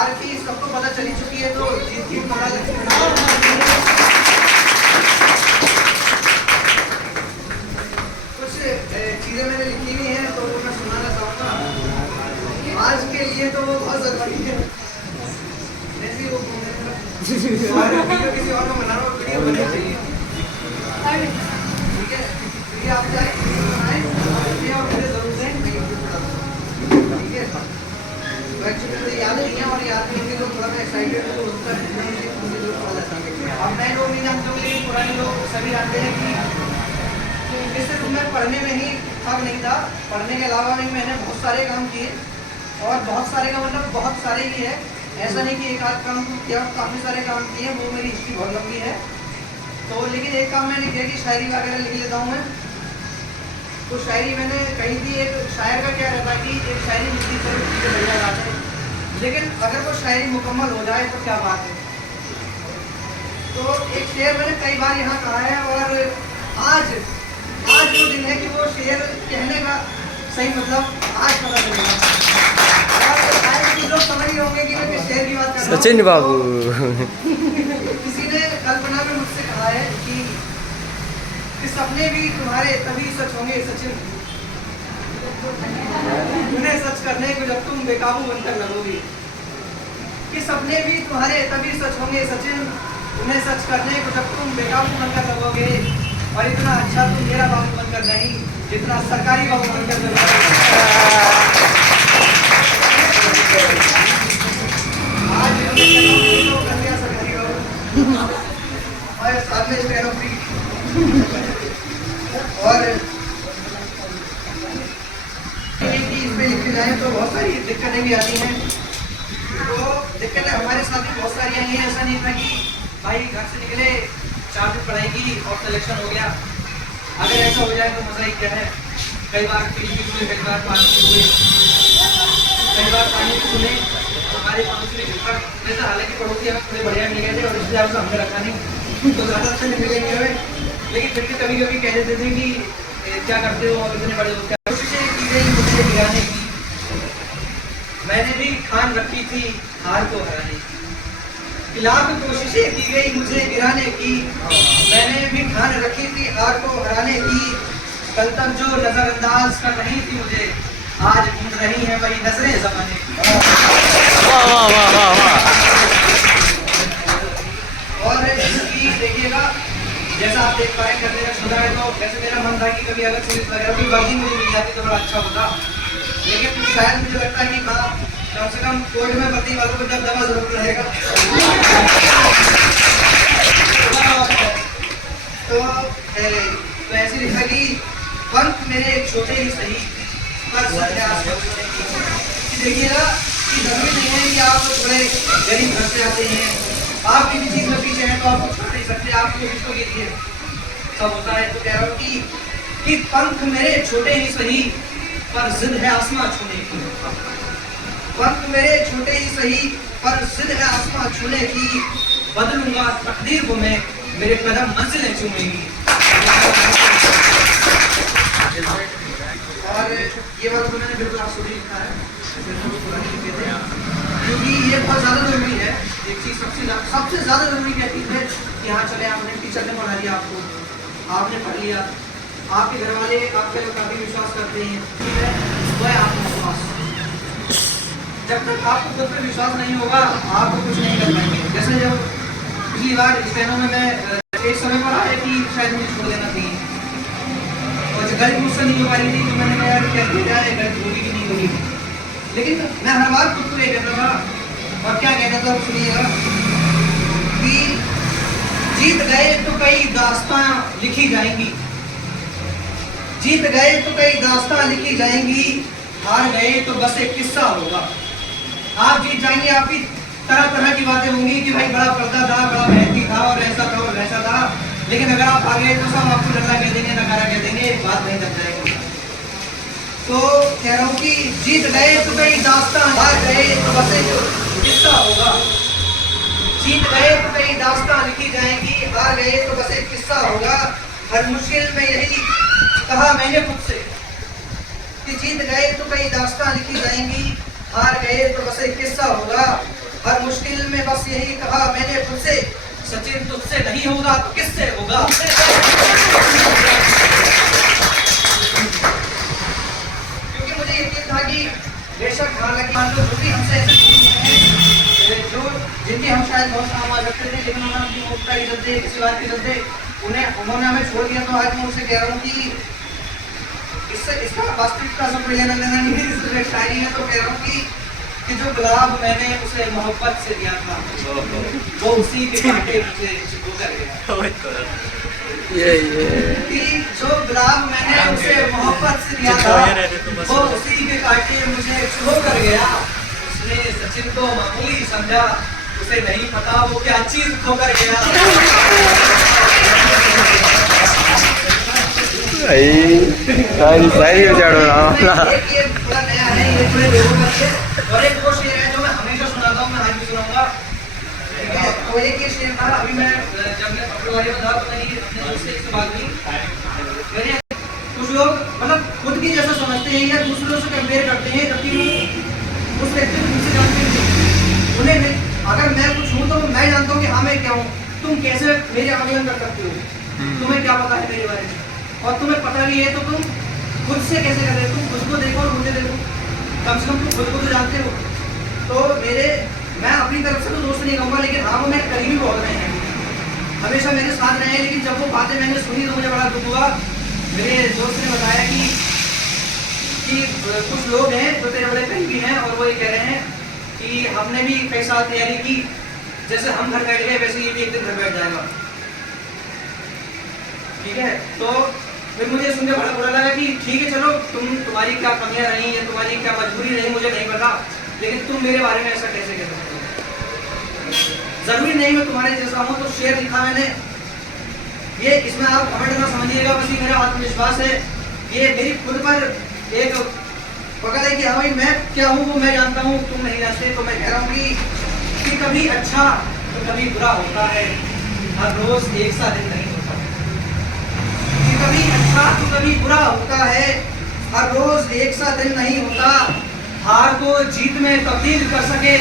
हार की सबको पता चली चुकी है, तो जीत की पता लगी। कुछ चीजें मैंने लिखी हुई हैं तो मैं सुनाना चाहूँगा। आज के लिए तो वो बहुत जरूरी है, जैसे वो और वीडियो किसी और को बना रहा हो, वीडियो बननी चाहिए, ठीक है। तो ये आप चाहे बनाएं और मुझे जरूर दें, ठीक है। तो एक्चुअली मुझे याद नहीं है, और याद नहीं है तो थोड़ा मैं एक्साइटेड हूँ, तो उसका मुझे जरूर पता लगता है। अब नए लोग नहीं जानते होंगे, लेकिन पुराने लोग सभी जानते हैं कि सिर्फ मैं पढ़ने में ही थक नहीं था, पढ़ने के अलावा भी मैंने बहुत सारे काम किए, और बहुत सारे का मतलब बहुत सारे ही है, ऐसा नहीं कि एक आध काम किया, काफ़ी सारे काम किए, वो मेरी हिस्ट्री बहुत लंबी है। तो लेकिन एक काम मैंने किया कि शायरी वगैरह लिख लेता हूँ मैं। तो शायरी मैंने कही थी, एक शायर का क्या रहता है कि एक शायरी लिखी चलो चीज़ें बढ़िया जाते हैं, लेकिन अगर वो शायरी मुकम्मल हो जाए तो क्या बात है। तो एक शेर मैंने कई बार यहाँ कहा है, और आज जो दिन है कि वो शेर कहने का सही मतलब आज पता चलेगा। लोग समझ ही होंगे कि मैं किस शेर की बात कर रहा हूं। सचिन बाबू किसी ने कल्पना में मुझसे कहा है कि सपने भी तुम्हारे तभी सच होंगे सचिन, उन्हें सच करने को जब तुम बेकाबू बनकर लगोगे। कि सपने भी तुम्हारे तभी सच होंगे सचिन, उन्हें सच करने को जब तुम बेकाबू बनकर लगोगे। और इतना अच्छा तुम मेरा बाबू बनकर नहीं, जितना सरकारी बाबू बनकर लगोगे। आज सरकारी बाबू और साथ में स्टेनो फ्री, और इसमें लिखे जाए तो बहुत सारी दिक्कतें भी आती हैं। तो दिक्कतें हमारे साथ भी बहुत सारी आई हैं। ऐसा नहीं था कि भाई घर से निकले 4 दिन पढ़ाई की और सिलेक्शन हो गया। अगर ऐसा हो जाए तो मजा ही क्या है। कई बार पीली हुए, कई बार पानी हुए, कई बार पानी सुने। हमारे पड़ोसी जैसे हालांकि पड़ोसी हमें थोड़े बढ़िया मिल गए थे, और इसलिए हमसे हमने रखा नहीं तो ज़्यादा अच्छे नहीं मिलेंगे हमें, लेकिन फिर भी कभी कभी कह देते थे कि क्या करते हो और इतने बड़े होते। कोशिशें की गई मुझे गिराने की, मैंने भी ठान रखी थी हार को हराने की। लाख कोशिशें की गई मुझे गिराने की, मैंने भी ठान रखी थी हार को हराने की। कल तक जो नजरअंदाज कर रही थी मुझे, आज ढूंढ रही है वही नजरें ज़माने की। वाह वाह वाह वाह वाह। और इसकी देखिएगा, जैसा आप देख पाए करने का सुना है, तो वैसे मेरा मन था कि कभी अगर पुलिस वगैरह की वर्दी मुझे मिल जाती तो बड़ा अच्छा होता, लेकिन शायद मुझे लगता है कि कम से कम कोर्ट में वर्दी वालों को जब दवा जरूर रहेगा। तो ऐसी लिखा कि पंख मेरे छोटे ही सही पर देखिएगा कि जरूरी नहीं है कि आप थोड़े गरीब घर से आते हैं, आप किसी चीज में पीछे हैं तो आप कुछ कर नहीं सकते, आप किसको कीजिए सब होता है। तो कह रहा हूँ कि पंख मेरे छोटे ही सही पर जिद है आसमां छूने की। पंख मेरे छोटे ही सही पर जिद है आसमां छूने की। बदलूंगा तकदीर को मैं, मेरे कदम मंजिलें चूमेगी। और ये बात तो मैंने बिल्कुल आप सुनी लिखा है, क्योंकि ये बहुत ज़्यादा जरूरी है। एक चीज़ सबसे ज़्यादा जरूरी क्या चीज़ है कि यहाँ चले आपने टीचर ने पढ़ा दिया आपको, आपने पढ़ लिया, आपके घर वाले आपके लोग काफ़ी विश्वास करते हैं, वो है आत्मविश्वास। जब तक आपको खुद पे विश्वास नहीं होगा आपको कुछ नहीं कर पाएंगे। जैसे जब पिछली बार स्टेनो में मैं एक समय पर आया कि शायद मुझे छोड़ देना चाहिए, और गलत मुझसे नहीं हो पा रही थी, तो मैंने कहा यार क्या किया जाए, गलत होगी कि नहीं होगी। लेकिन मैं हर बार खुद को ये कहता था, और क्या कहता था सुनिएगा, कि जीत गए तो कई दास्तां लिखी जाएंगी, जीत गए तो कई दास्तां लिखी जाएंगी, हार गए तो बस एक किस्सा होगा। आप जीत जाएंगे, आपकी तरह तरह की बातें होंगी कि भाई बड़ा पर्दा था, बड़ा मेहनती था, और ऐसा था और वैसा था, लेकिन अगर आप आगे तो सब आपको डंडा कह देंगे, नकारा कह देंगे, बात नहीं कर जाएगी। तो कह रहा हूँ कि जीत गए तो कई दास्तां, हार गए तो बस एक किस्सा होगा। जीत गए तो कई दास्तां लिखी जाएंगी, हार गए तो बस एक किस्सा होगा। हर मुश्किल में यही कहा मैंने खुद से कि जीत गए तो कई दास्तां लिखी जाएंगी, हार गए तो बस एक किस्सा होगा। हर मुश्किल में बस यही कहा मैंने खुद से, सचिन तुझसे नहीं होगा तो किससे होगा। क्योंकि मुझे यकीन था कि बेशक हालांकि मान लो जो भी हमसे ऐसे जो जिनकी हम शायद बहुत आवाज रखते थे, लेकिन उन्होंने अपनी मौका के चलते किसी बात के चलते उन्होंने हमें छोड़ दिया। तो आज मैं उनसे कह रहा हूँ कि इससे इसका वास्तविकता से कोई लेना देना नहीं है, इसमें शायरी है। तो कह रहा हूँ कि जो गुलाब मैंने उसे मोहब्बत से दिया था वो उसी के कांटे मुझे चिपको कर गया। कि जो गुलाब मैंने उसे मोहब्बत से दिया था वो उसी के कांटे मुझे चिपको कर गया। उसने सचिन को मामूली समझा, उसे नहीं पता वो क्या चीज खो कर गया। शायरी बचाड़ो ना। एक ये थोड़ा नया है, ये थोड़े लोगों का है। और एक वो शेर है जो मैं हमेशा सुनाता हूँ, मैं आज भी सुनाऊंगा। ठीक है, तो एक ये शेर था। अभी मैं जब मैं फब्रुवरी में था तो मैंने अपने दोस्त से इससे बात की। मैंने कुछ लोग मतलब खुद की जैसा समझते हैं या दूसरों से कंपेयर करते हैं, जबकि उस व्यक्ति को मुझसे जानते नहीं। उन्हें अगर मैं कुछ हूँ तो मैं जानता हूँ कि हाँ मैं क्या हूँ। तुम कैसे मेरे आकलन कर सकते हो? तुम्हें क्या पता है मेरे बारे में? और तुम्हें पता नहीं है तो तुम खुद से कैसे कर रहे हो? तुम खुद को देखो और मुझे देखो, कम से कम तुम खुद को तो जानते हो। तो मैं अपनी तरफ से तो दोस्त नहीं कहूँगा, लेकिन हाँ वो मेरे करीबी बहुत रहे हैं, हमेशा मेरे साथ रहे हैं। लेकिन जब वो बातें मैंने सुनी तो मुझे बड़ा दुख हुआ। मेरे दोस्त ने बताया कि कुछ लोग हैं जो तेरे बड़े करीबी हैं और वो ये कह रहे हैं कि हमने भी कई साल तैयारी की, जैसे हम घर बैठ गए वैसे ये भी एक दिन घर बैठ जाएगा। ठीक है, तो फिर मुझे सुन के बड़ा बुरा लगा कि ठीक है चलो तुम्हारी क्या कमियां रही या तुम्हारी क्या मजबूरी रही मुझे नहीं पता, लेकिन तुम मेरे बारे में ऐसा कैसे कह सकते हो? जरूरी नहीं मैं तुम्हारे जैसा हूँ। तो शेर लिखा मैंने, ये इसमें आप कमेंट ना समझिएगा, बस ये मेरा आत्मविश्वास है। ये मेरी खुद पर एक पकड़ है कि हाँ भाई मैं क्या हूँ वो मैं जानता हूँ, तुम नहीं जानते। तो मैं कह रहा हूँ कि कभी अच्छा तो कभी बुरा होता है, हर रोज एक सा दिन नहीं होता। कि कभी अच्छा तो कभी बुरा होता है, हर रोज एक सा दिन नहीं होता। हार को जीत में तब्दील कर सके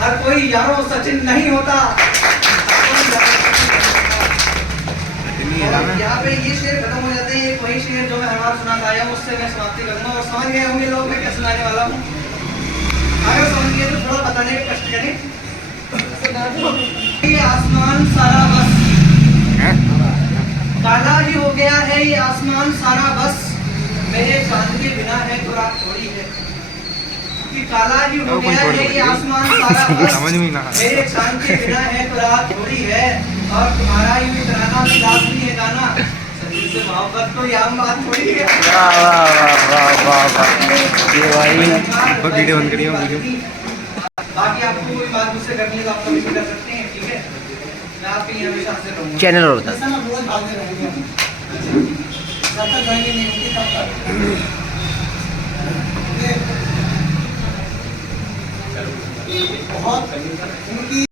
हर कोई यारों सचिन नहीं होता। यहाँ पे ये शेर खत्म हो जाते हैं। एक वही शेर जो मैं हर बार सुना आया हूँ उससे मैं समाप्ति करूंगा। और समझ गए होंगे लोग मैं क्या सुनाने वाला हूँ। अगर समझ गए तो थोड़ा बताने का कष्ट करें। ये आसमान सारा बस काला ही हो गया है, ये आसमान सारा बस मेरे चांद के बिना है तो रात थोड़ी है। कि काला ही हो गया है ये आसमान सारा बस मेरे चांद के बिना है तो रात थोड़ी है। और तुम्हारा ही तराना भी लाजमी है गाना, सचिन से मोहब्बत तो ये आम बात थोड़ी है। वीडियो बंद करिए वीडियो। बाकी आपको कोई बात मुझसे करनी है तो आप कभी भी कर सकते हैं। ठीक है, मैं आपके लिए हमेशा से रहूंगा। चैनल और बता। रोज भागते रहेंगे जब तक घर की नहीं होती तब तक। बहुत उनकी